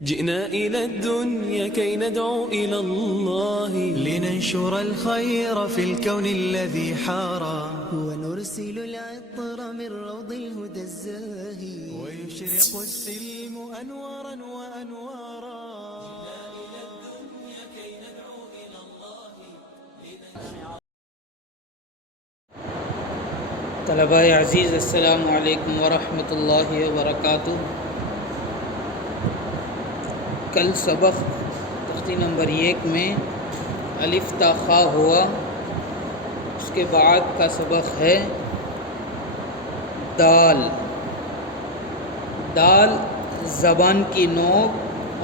جئنا إلى الدنيا كي ندعو إلى الله لننشر الخير في الكون الذي حارى ونرسل العطر من روض الهدى الزاهي ويشرق السلم أنوارا وأنوارا. طلباء عزیز السلام علیکم ورحمۃ اللہ وبرکاتہ. کل سبق تختی نمبر 1 میں الف تا خا ہوا. اس کے بعد کا سبق ہے دال. دال زبان کی نوک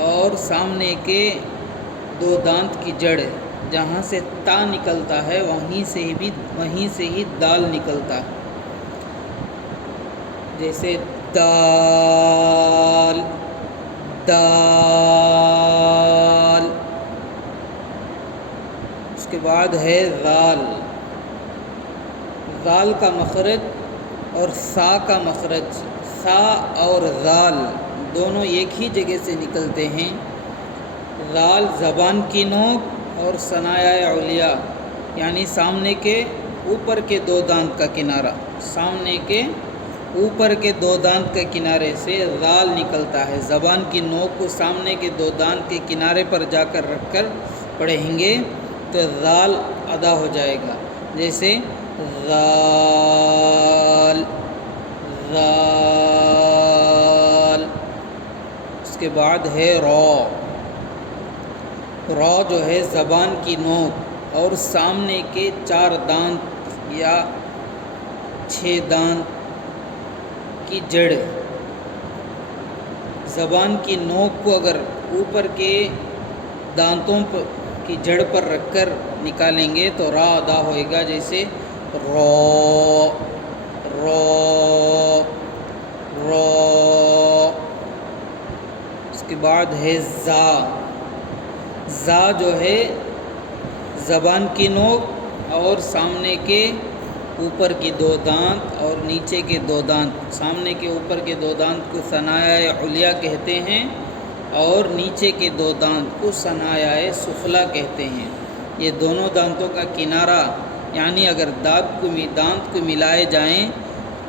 اور سامنے کے 2 دانت کی جڑ جہاں سے تا نکلتا ہے وہیں سے ہی دال نکلتا ہے. جیسے دال دال. اس کے بعد ہے ذال. ذال کا مخرج اور سا کا مخرج، سا اور ذال دونوں ایک ہی جگہ سے نکلتے ہیں. ذال زبان کی نوک اور ثنایا علیہ یعنی سامنے کے اوپر کے 2 دانت کا کنارہ، سامنے کے اوپر کے 2 دانت کے کنارے سے ذال نکلتا ہے. زبان کی نوک کو سامنے کے 2 دانت کے کنارے پر جا کر رکھ کر پڑھیں گے تو ذال ادا ہو جائے گا. جیسے ذال ذال. اس کے بعد ہے را. را جو ہے زبان کی نوک اور سامنے کے 4 دانت یا 6 دانت کی جڑ. زبان کی نوک کو اگر اوپر کے دانتوں کی جڑ پر رکھ کر نکالیں گے تو را ادا ہوئے گا. جیسے رو رو رو. اس کے بعد ہے زا. زا جو ہے زبان کی نوک اور سامنے کے اوپر کی 2 دانت اور نیچے کے 2 دانت. سامنے کے اوپر کے 2 دانت کو ثنایا علیہ کہتے ہیں اور نیچے کے 2 دانت کو ثنایا سفلی کہتے ہیں. یہ دونوں دانتوں کا کنارہ یعنی اگر دانت کو ملائے جائیں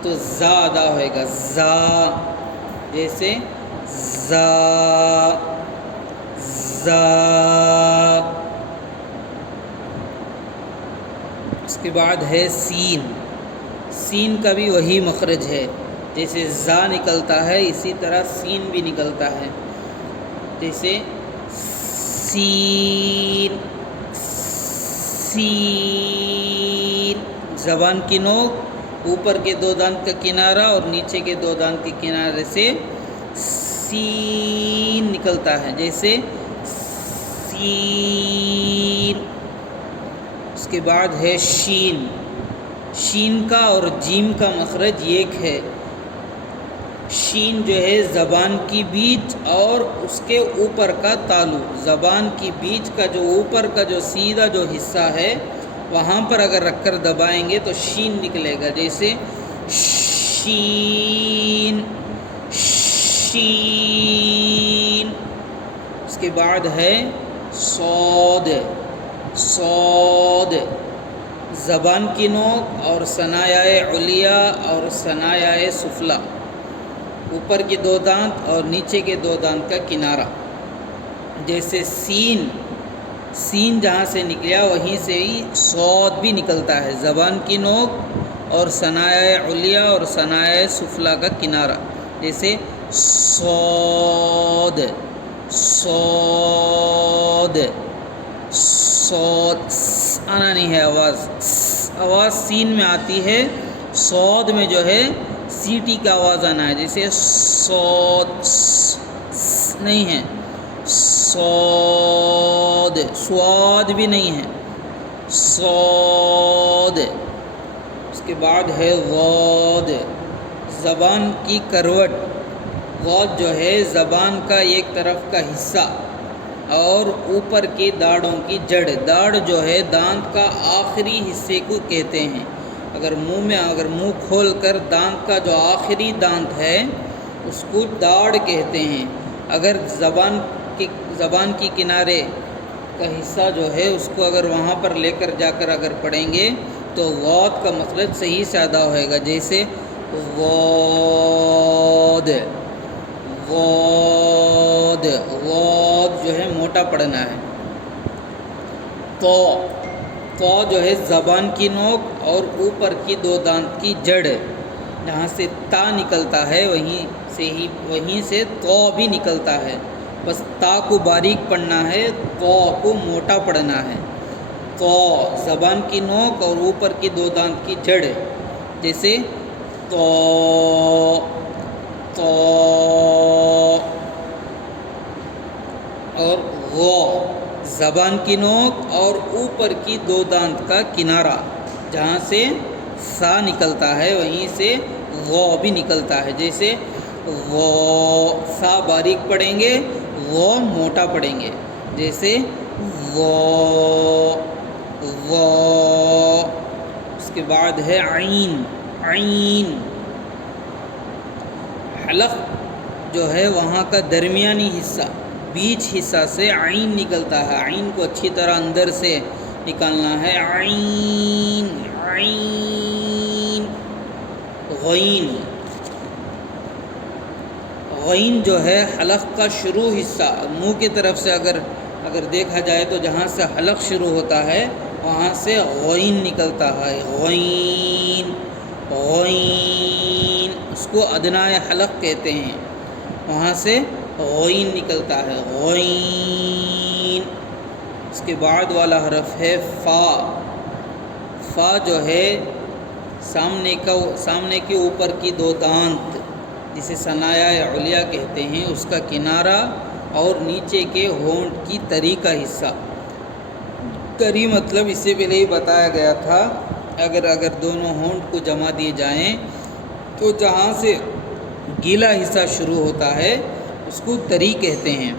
تو زا ادا ہوئے گا. زا. جیسے زا زا. اس کے بعد ہے سین. سین کا بھی وہی مخرج ہے. جیسے زا نکلتا ہے اسی طرح سین بھی نکلتا ہے. جیسے سین سین. زبان کی نوک اوپر کے 2 دانت کا کنارہ اور نیچے کے 2 دانت کے کنارے سے سین نکلتا ہے. جیسے سین. اس کے بعد ہے شین. شین کا اور جیم کا مخرج ایک ہے. شین جو ہے زبان کی بیچ اور اس کے اوپر کا تالو. زبان کی بیچ کا جو اوپر کا جو سیدھا جو حصہ ہے وہاں پر اگر رکھ کر دبائیں گے تو شین نکلے گا. جیسے شین شین. اس کے بعد ہے صاد. صاد زبان کی نوک اور ثنایا علیہ اور ثنایا سفلی، اوپر کے 2 دانت اور نیچے کے 2 دانت کا کنارہ. جیسے سین. سین جہاں سے نکلا وہیں سے ہی صاد بھی نکلتا ہے. زبان کی نوک اور ثنایا علیہ اور ثنایا سفلی کا کنارہ. جیسے صاد صاد صاد. آنا نہیں ہے آواز سین میں آتی ہے. صاد میں جو ہے سیٹی کا آواز آنا ہے. جیسے صاد نہیں ہے. صاد سواد بھی نہیں ہے. صاد. اس کے بعد ہے غاد. زبان کی کروٹ. غاد جو ہے زبان کا ایک طرف کا حصہ اور اوپر کی داڑھوں کی جڑ. داڑھ جو ہے دانت کا آخری حصے کو کہتے ہیں. اگر منہ کھول کر دانت کا جو آخری دانت ہے اس کو داڑھ کہتے ہیں. اگر زبان کی کنارے کا حصہ جو ہے اس کو اگر وہاں پر لے کر جا کر اگر پڑھیں گے تو واد کا مخرج صحیح سے ادا ہوئے گا، جیسے واد واد واد جو ہے موٹا پڑھنا ہے۔ تو جو ہے زبان کی نوک اور اوپر کی دو دانت کی جڑ، جہاں سے تا نکلتا ہے وہیں سے تو بھی نکلتا ہے، بس تا کو باریک پڑھنا ہے، تو کو موٹا پڑھنا ہے۔ تو زبان کی نوک اور اوپر کی دو دانت کی جڑ، جیسے تو اور غو، زبان کی نوک اور اوپر کی دو دانت کا کنارہ، جہاں سے سا نکلتا ہے وہیں سے غو بھی نکلتا ہے، جیسے غو، سا باریک پڑھیں گے، غو موٹا پڑھیں گے، جیسے غو غو۔ اس کے بعد ہے عین، عین حلق جو ہے وہاں کا درمیانی حصہ، بیچ حصہ سے عین نکلتا ہے، عین کو اچھی طرح اندر سے نکالنا ہے، عین عین۔ غین، غین جو ہے حلق کا شروع حصہ، منہ کی طرف سے اگر دیکھا جائے تو جہاں سے حلق شروع ہوتا ہے وہاں سے غین نکلتا ہے، غین غین، اس کو ادنائے حلق کہتے ہیں، وہاں سے غین نکلتا ہے، غین۔ اس کے بعد والا حرف ہے فا، فا جو ہے سامنے کے اوپر کی دو دانت، جسے ثنایا علیا کہتے ہیں، اس کا کنارہ اور نیچے کے ہونٹ کی تری کا حصہ۔ تری مطلب اس سے پہلے ہی بتایا گیا تھا، اگر دونوں ہونٹ کو جما دیے جائیں تو جہاں سے گیلا حصہ شروع ہوتا ہے اس کو تری کہتے ہیں۔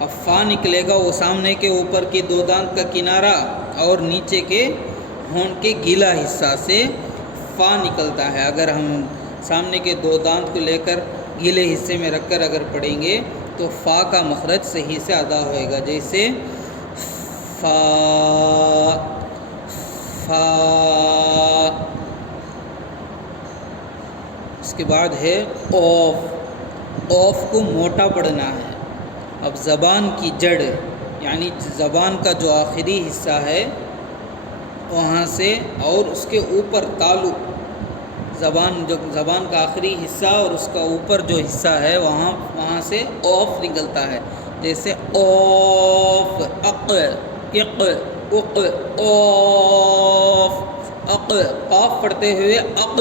اب فا نکلے گا، وہ سامنے کے اوپر کی دو دانت کا کنارہ اور نیچے کے ہونٹ کے گیلا حصہ سے فا نکلتا ہے۔ اگر ہم سامنے کے دو دانت کو لے کر گیلے حصے میں رکھ کر اگر پڑھیں گے تو فا کا مخرج صحیح سے ادا ہوئے گا، جیسے فا فا۔ اس کے بعد ہے اوف، اوف کو موٹا پڑھنا ہے۔ اب زبان کی جڑ یعنی زبان کا جو آخری حصہ ہے وہاں سے اور اس کے اوپر تعلق، زبان کا آخری حصہ اور اس کا اوپر جو حصہ ہے وہاں سے اوف نکلتا ہے، جیسے اوف، اق، اق، اق، اوف، اق، قاف پڑھتے ہوئے اق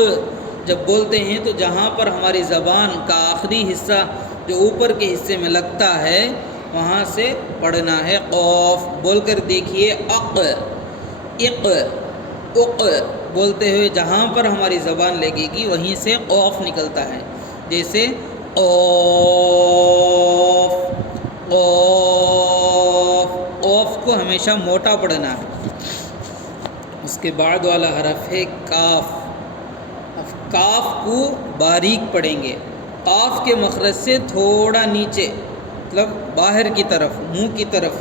جب بولتے ہیں تو جہاں پر ہماری زبان کا آخری حصہ جو اوپر کے حصے میں لگتا ہے وہاں سے پڑھنا ہے قوف۔ بول کر دیکھیے، اق، اق، اق بولتے ہوئے جہاں پر ہماری زبان لگے گی وہیں سے قوف نکلتا ہے، جیسے قوف، قوف، قوف کو ہمیشہ موٹا پڑھنا ہے۔ اس کے بعد والا حرف ہے کاف۔ اب کاف کو باریک پڑھیں گے، قاف کے مخرج سے تھوڑا نیچے، مطلب باہر کی طرف، منہ کی طرف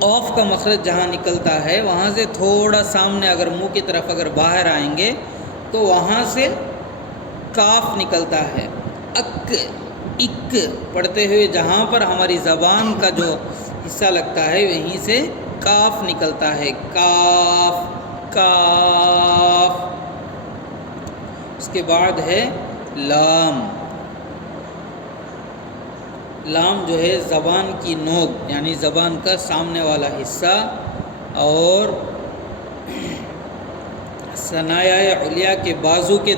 قاف کا مخرج جہاں نکلتا ہے وہاں سے تھوڑا سامنے اگر منہ کی طرف اگر باہر آئیں گے تو وہاں سے کاف نکلتا ہے۔ اک، اک پڑھتے ہوئے جہاں پر ہماری زبان کا جو حصہ لگتا ہے وہیں سے کاف نکلتا ہے، کاف، کاف۔ اس کے بعد ہے لام۔ لام جو ہے زبان کی نوک یعنی زبان کا سامنے والا حصہ اور ثنایا علیا کے بازو کے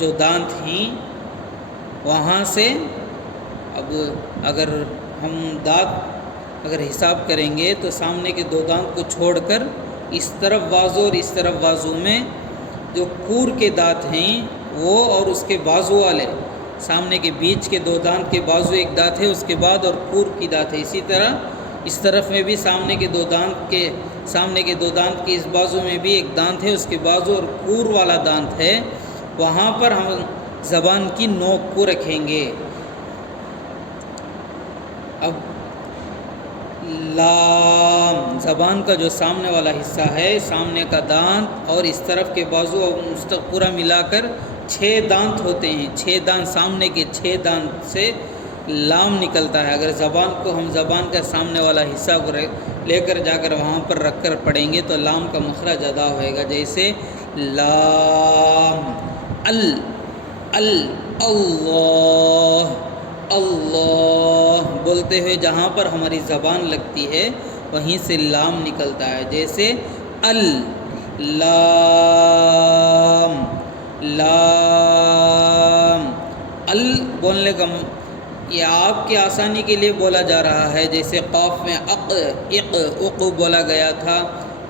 جو دانت ہیں وہاں سے، اب اگر ہم دانت اگر حساب کریں گے تو سامنے کے دو دانت کو چھوڑ کر اس طرف بازو اور اس طرف بازو میں جو کور کے دانت ہیں وہ اور اس کے بازو والے سامنے کے بیچ کے دو دانت کے بازو ایک دانت ہے، اس کے بعد اور کور کی دانت ہے، اسی طرح اس طرف میں بھی سامنے کے دو دانت کے اس بازو میں بھی ایک دانت ہے، اس کے بازو اور کور والا دانت ہے، وہاں پر ہم زبان کی نوک کو رکھیں گے۔ اب لام، زبان کا جو سامنے والا حصہ ہے، سامنے کا دانت اور اس طرف کے بازو اور پورا ملا کر 6 دانت ہوتے ہیں. 6 دانت، سامنے کے 6 دانت سے لام نکلتا ہے. اگر زبان کو ہم زبان کا سامنے والا حصہ کو لے کر جا کر وہاں پر رکھ کر پڑھیں گے تو لام کا مخرج ادا ہوئے گا. جیسے لام، اللہ، اللہ بولتے ہوئے جہاں پر ہماری زبان لگتی ہے وہیں سے لام نکلتا ہے. جیسے لام، لام، بولنے کا یہ آپ کی آسانی کے لیے بولا جا رہا ہے. جیسے قاف میں اق بولا گیا تھا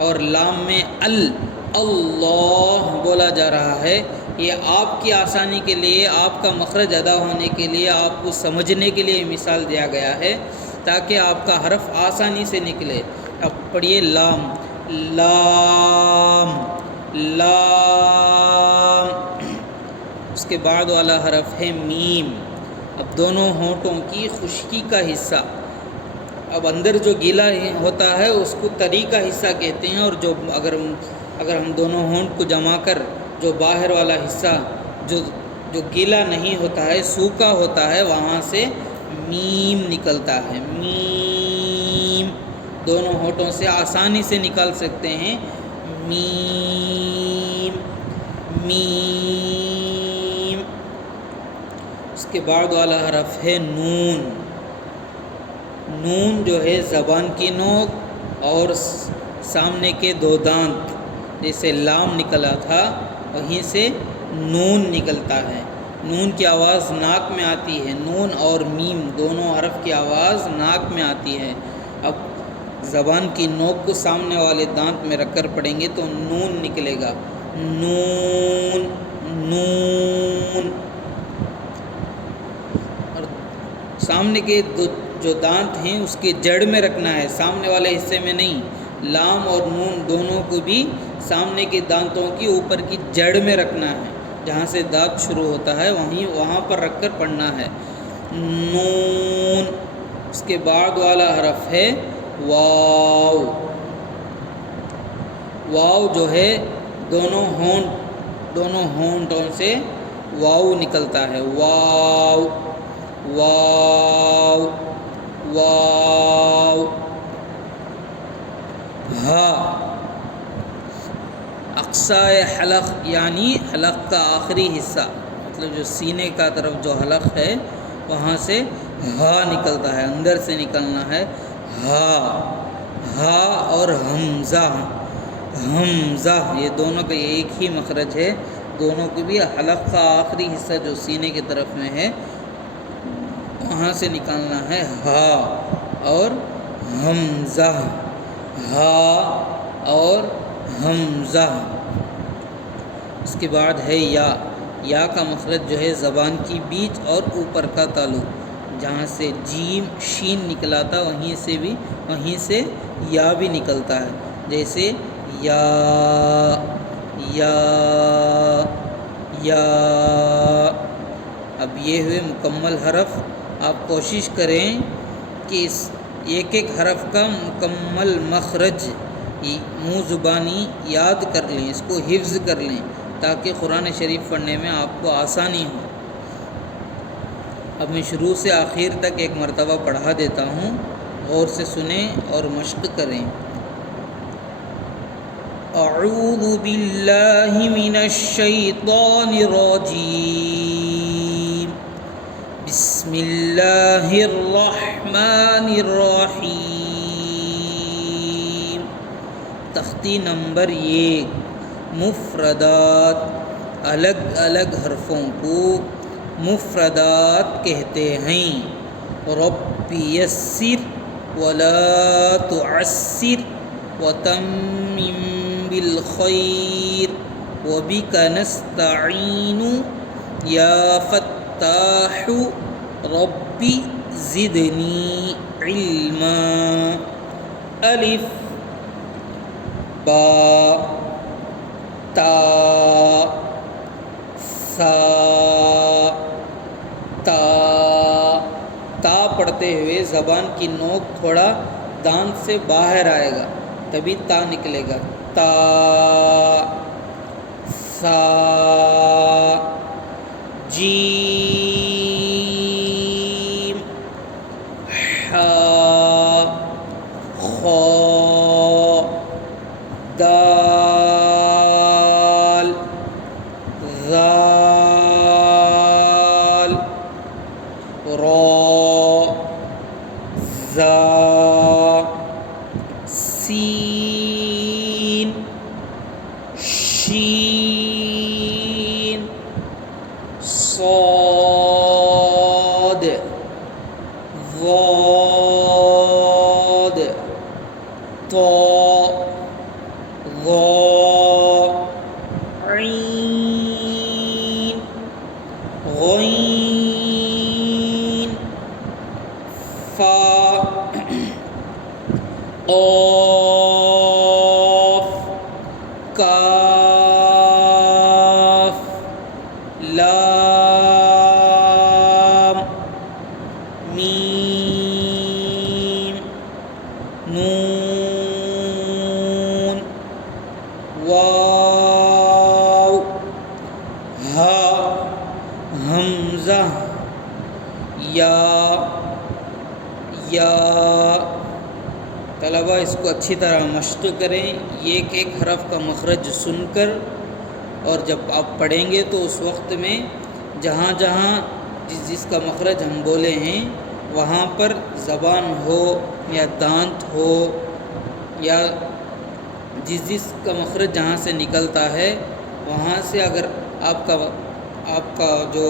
اور لام میں اللہ بولا جا رہا ہے. یہ آپ کی آسانی کے لیے، آپ کا مخرج ادا ہونے کے لیے، آپ کو سمجھنے کے لیے مثال دیا گیا ہے تاکہ آپ کا حرف آسانی سے نکلے. اب پڑھیے لام، لام، لام. اس کے بعد والا حرف ہے میم. اب دونوں ہونٹوں کی خشکی کا حصہ، اب اندر جو گیلا ہوتا ہے اس کو تری کا حصہ کہتے ہیں، اور جو اگر ہم دونوں ہونٹ کو جما کر جو باہر والا حصہ جو گیلا نہیں ہوتا ہے، سوکھا ہوتا ہے، وہاں سے میم نکلتا ہے. میم دونوں ہونٹوں سے آسانی سے نکال سکتے ہیں. میم، میم. اس کے بعد والا حرف ہے نون. نون جو ہے زبان کی نوک اور سامنے کے 2 دانت، جیسے لام نکلا تھا وہیں سے نون نکلتا ہے. نون کی آواز ناک میں آتی ہے. نون اور میم دونوں حرف کی آواز ناک میں آتی ہے. اب زبان کی نوک کو سامنے والے دانت میں رکھ کر پڑھیں گے تو نون نکلے گا. نون، نون. اور سامنے کے جو دانت ہیں اس کے جڑ میں رکھنا ہے، سامنے والے حصے میں نہیں. لام اور نون دونوں کو بھی سامنے کے دانتوں کی اوپر کی جڑ میں رکھنا ہے، جہاں سے دانت شروع ہوتا ہے وہاں پر رکھ کر پڑھنا ہے. نون. اس کے بعد والا حرف ہے واو. واو جو ہے دونوں ہونٹوں سے واو نکلتا ہے. واو، واو، واو. ہا. اقصائے حلق یعنی حلق کا آخری حصہ، مطلب جو سینے کا طرف جو حلق ہے وہاں سے ہا نکلتا ہے، اندر سے نکلنا ہے. ہا، ہا اور حمزہ. حمزہ یہ دونوں کا ایک ہی مخرج ہے. دونوں کو بھی حلق کا آخری حصہ جو سینے کی طرف میں ہے وہاں سے نکالنا ہے. ہا اور حمزہ، ہا اور حمزہ. اس کے بعد ہے یا. یا کا مخرج جو ہے زبان کی بیچ اور اوپر کا تعلق، جہاں سے جیم شین نکلا تھا وہیں سے یا بھی نکلتا ہے. جیسے یا، یا، یا. اب یہ ہوئے مکمل حرف. آپ کوشش کریں کہ اس ایک حرف کا مکمل مخرج منہ زبانی یاد کر لیں، اس کو حفظ کر لیں تاکہ قرآن شریف پڑھنے میں آپ کو آسانی ہو. اب میں شروع سے آخر تک ایک مرتبہ پڑھا دیتا ہوں، غور سے سنیں اور مشق کریں. اعوذ باللہ من الشیطان الرجیم. بسم اللہ الرحمن الرحیم. تختی نمبر 1. مفردات، الگ الگ حرفوں کو مفردات کہتے ہیں. رب یسر ولا تعسر وتمم بالخیر وبک نستعین یا فتاح رب زدنی علما. الف، با، تا، سا، تا. تا پڑھتے پڑھتے ہوئے زبان کی نوک تھوڑا دانت سے باہر آئے گا، تبھی تا نکلے گا. تا، سا، جیم، حا، خا، دال، ذال، را، زا، سین، شین، صاد، ضاد، طا، ظا، عین، غین، فا، قاف، کاف، لام، میم، نون، واو، ہا، حمزہ، یا. طلبہ اس کو اچھی طرح مشق کریں، ایک ایک حرف کا مخرج سن کر، اور جب آپ پڑھیں گے تو اس وقت میں جہاں جہاں جس کا مخرج ہم بولے ہیں وہاں پر زبان ہو یا دانت ہو یا جس کا مخرج جہاں سے نکلتا ہے وہاں سے اگر آپ کا جو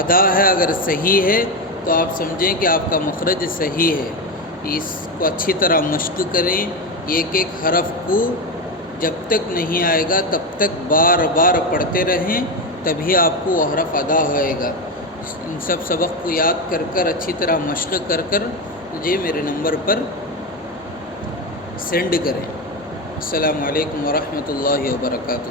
ادا ہے اگر صحیح ہے تو آپ سمجھیں کہ آپ کا مخرج صحیح ہے. اس کو اچھی طرح مشق کریں، ایک ایک حرف کو جب تک نہیں آئے گا تب تک بار بار پڑھتے رہیں، تبھی آپ کو وہ حرف ادا ہوئے گا. ان سب سبق کو یاد کر کر اچھی طرح مشق کر کر مجھے میرے نمبر پر سینڈ کریں. السلام علیکم ورحمۃ اللہ وبرکاتہ.